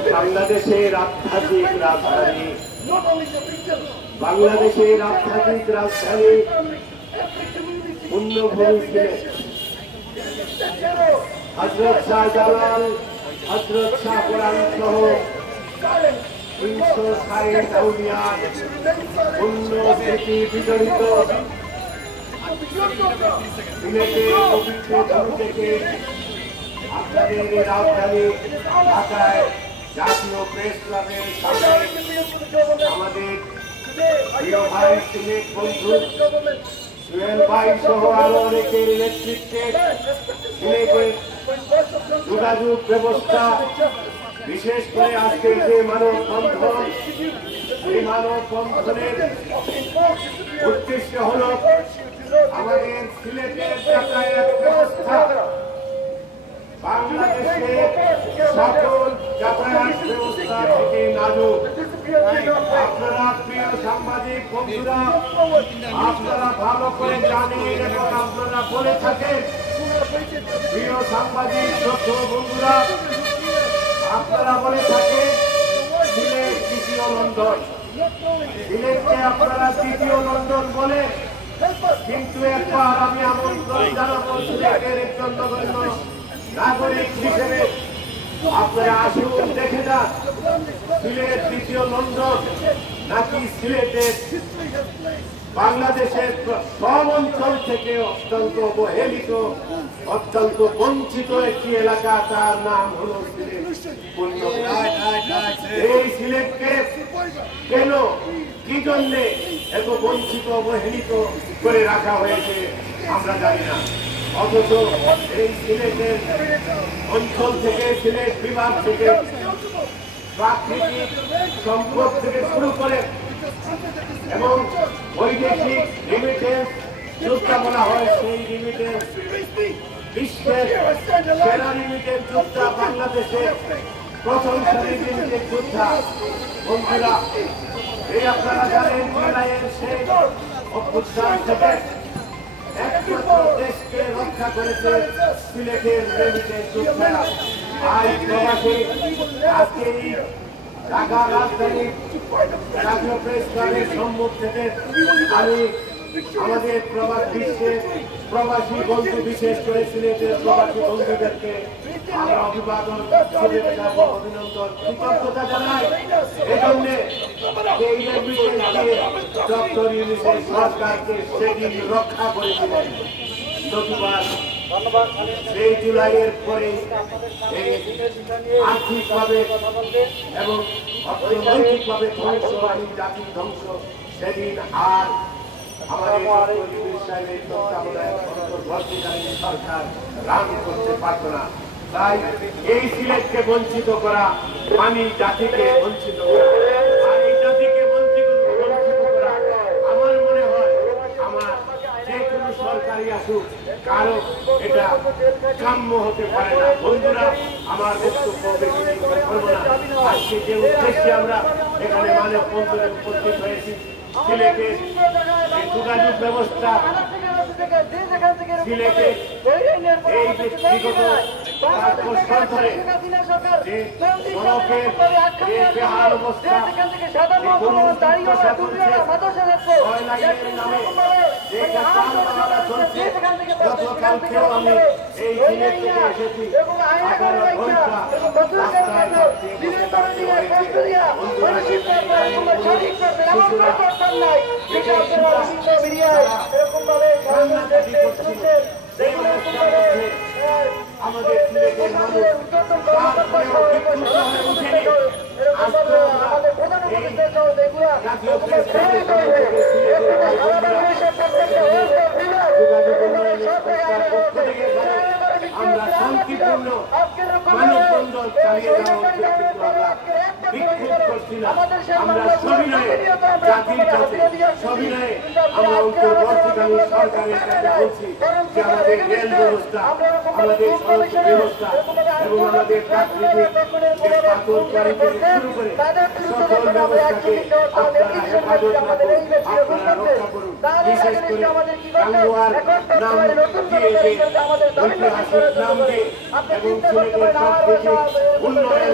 বাংলাদেশের আধ্যাত্মিক রাজধানী বাংলাদেশের আধ্যাত্মিক রাজধানী পুণ্যভূমি সিলেট। হযরত শাহজালাল, হযরত শাহ কোরআন সহ 360 আউলিয়ার পুণ্য স্মৃতি বিজড়িত সিলেটের পবিত্র ধর্ম থেকে আপনাদের রাজধানী ঢাকায় জাতীয় প্রেস ক্লাবের সামনে আমাদের প্রিয় ভাই সিলেট বন্ধু সুহেল ভাই সহ আরো অনেকের নেতৃত্বে সিলেটের যোগাযোগ ব্যবস্থা, বিশেষ করে আজকের যে মানববন্ধন, এই মানববন্ধনের উদ্দেশ্য হল আমাদের সিলেটের যাতায়াত ব্যবস্থা, বাংলাদেশের সকল যাতায়াত ব্যবস্থা থেকে নাজুক। আপনারা প্রিয় সাংবাদিক বন্ধুরা, আপনারা ভালো করে জানেন এবং আপনারা বলে থাকেন, প্রিয় সাংবাদিক বন্ধুরা, আপনারা বলে থাকেন সিলেট দ্বিতীয় লন্ডন, সিলেটকে আপনারা দ্বিতীয় লন্ডন বলে। কিন্তু একবার আমি আমন্ত্রণ জানাবো সিলেটের একজন নগণ্য নাগরিক হিসেবে, আপনারা আসুন দেখে যান সিলেট দ্বিতীয় লন্ডন নাকি সিলেটের বাংলাদেশের সব অঞ্চল থেকে অত্যন্ত অবহেলিত, অত্যন্ত বঞ্চিত একটি এলাকা, তার নাম হলো সিলেট। এই সিলেটকে কেন, কি জন্যে এত বঞ্চিত অবহেলিত করে রাখা হয়েছে আমরা জানি না। অথচ এই সিলেটের অঞ্চল থেকে, সিলেট বিভাগ থেকে প্রাকৃতিক সম্পদ থেকে শুরু করে এবং বৈদেশিক রিমিটেন্স যোদ্ধা বলা হয়, সেই রিমিটেন্স বিশ্বের সেরা রিমিটেন্স যোদ্ধা, বাংলাদেশের প্রথম সারির রিমিটেন্স যোদ্ধা। বন্ধুরা, এই আপনারা জানেন জুলাইয়ের সেই অভ্যুত্থান থেকে একমাত্র দেশকে রক্ষা করেছে সিলেটের রিমিটেন্স যোদ্ধারা। আজ প্রবাসী আজকে ঢাকা রাজধানী জাতীয় প্রেস ক্লাবের সম্মুখ থেকে আমি আমাদের বিশ্বের প্রবাসী বন্ধু, বিশেষ করে সিলেটের প্রবাসী বন্ধুদেরকে আমরা অভিবাদন, শুভেচ্ছা এবং অভিনন্দন, কৃতজ্ঞতা জানাই। এজন্য এই রিমিটেন্সকে ডক্টর ইউনূসের সরকারকে সেদিন রক্ষা করেছিলেন। নতুবা সেই জুলাইয়ের পরে এই আর্থিকভাবে এবং অর্থনৈতিকভাবে ধ্বংস, আমি জাতির ধ্বংস, সেদিন আর আমাদের তত্ত্বাবধায়ক সরকার রান করতে পারত না। তাই এই সিলেটকে বঞ্চিত করা মানে জাতিকে বঞ্চিত করা, আর এই জাতিকে বঞ্চিত করা আমার মনে হয় আমার যে কোনো সরকারি আসুক কারো এটা কাম্য হতে পারে না। বন্ধুরা, আমার বক্তব্য বেশি করবো না। আজকে যে উদ্দেশ্যে আমরা এখানে মানববন্ধনে উপস্থিত হয়েছি, সিলেটের যোগাযোগ ব্যবস্থা, সিলেটে এই ব্যক্তিগত 5 বছর ধরে যে সড়কের যে বেহাল অবস্থা, যে গতকালকেও আমি এই সিলেট থেকে এসেছি, 11 ঘন্টা রাস্তায় আমাদের সিলেটের মানুষ তারপরেও বিক্ষুব্ধ হয়ে উঠেনি। আমরা শান্তিপূর্ণ মানববন্ধন চালিয়ে যাওয়া বিক্ষোভ করছিলাম। আমরা সবিনয়ে জাতির কাছে, সবিনয়ে আমরা অন্তর্বর্তীকালীন সরকারের কাছে বলছি যে আমাদের রেল ব্যবস্থা, আমাদের সড়ক ব্যবস্থা এবং আমাদের প্রাকৃতিক যে পাথর কারি থেকে শুরু করে সকল ব্যবস্থাকে আপনারা হেফাজত রাখুন, আপনারা রক্ষা করুন। বিশেষ করে টাঙ্গুয়ার নাম দিয়ে যে ঐতিহাসিক নাম দিয়ে এবং সিলেটের প্রাকৃতিক উন্নয়নে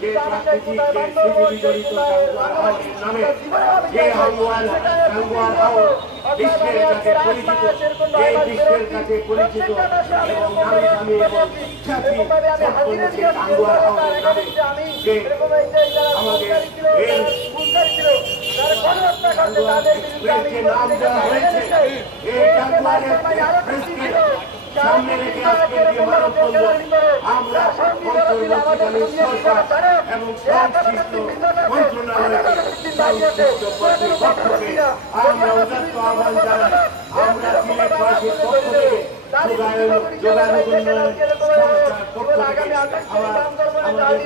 যে প্রাকৃতিক যে স্মৃতি জড়িত টাঙ্গুয়ার হাওরের নামে যে টাঙ্গুয়ার হাওর বিশ্বের কাছে পরিচিত, এই বিশ্বের কাছে পরিচিত এবং নামি দামি এবং খ্যাতি সম্পন্ন যে টাঙ্গুয়ার হাওরের নামে যে আমাদের রেল টাঙ্গুয়ার এক্সপ্রেস যে নাম দেওয়া হয়েছে, এই টাঙ্গুয়ার এক্সপ্রেসকে সামনে রেখে আজকের যে মানববন্ধন আমরা অন্তর্বর্তীকালীন সরকার এবং সংশ্লিষ্ট মন্ত্রণালয়কে সংশ্লিষ্ট কর্তৃপক্ষকে আমরা উদাত্ত আহ্বান জানাই। আমরা সিলেটবাসীর পক্ষ থেকে যোগাযোগ উন্নয়ন সংস্থার পক্ষ থেকে আমাদের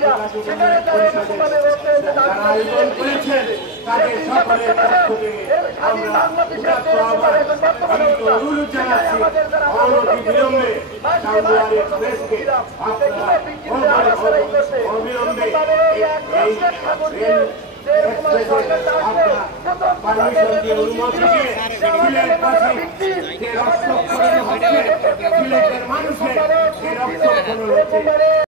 যোগাযোগ উন্নয়ন পরিষদের যারা আয়োজন করেছেন তাদের সকলের পক্ষ থেকে আমরা উদাত্ত আহ্বান অনুরোধ জানাচ্ছি, অনতি বিলম্বে টাঙ্গুয়ার এক্সপ্রেসকে আপনারা অবিলম্বে এই রেল পারমিশন দিয়ে অনুমতি দিয়ে সিলেটবাসী যে রক্তক্ষরণ হচ্ছে, সিলেটের মানুষের যে রক্তক্ষরণ হচ্ছে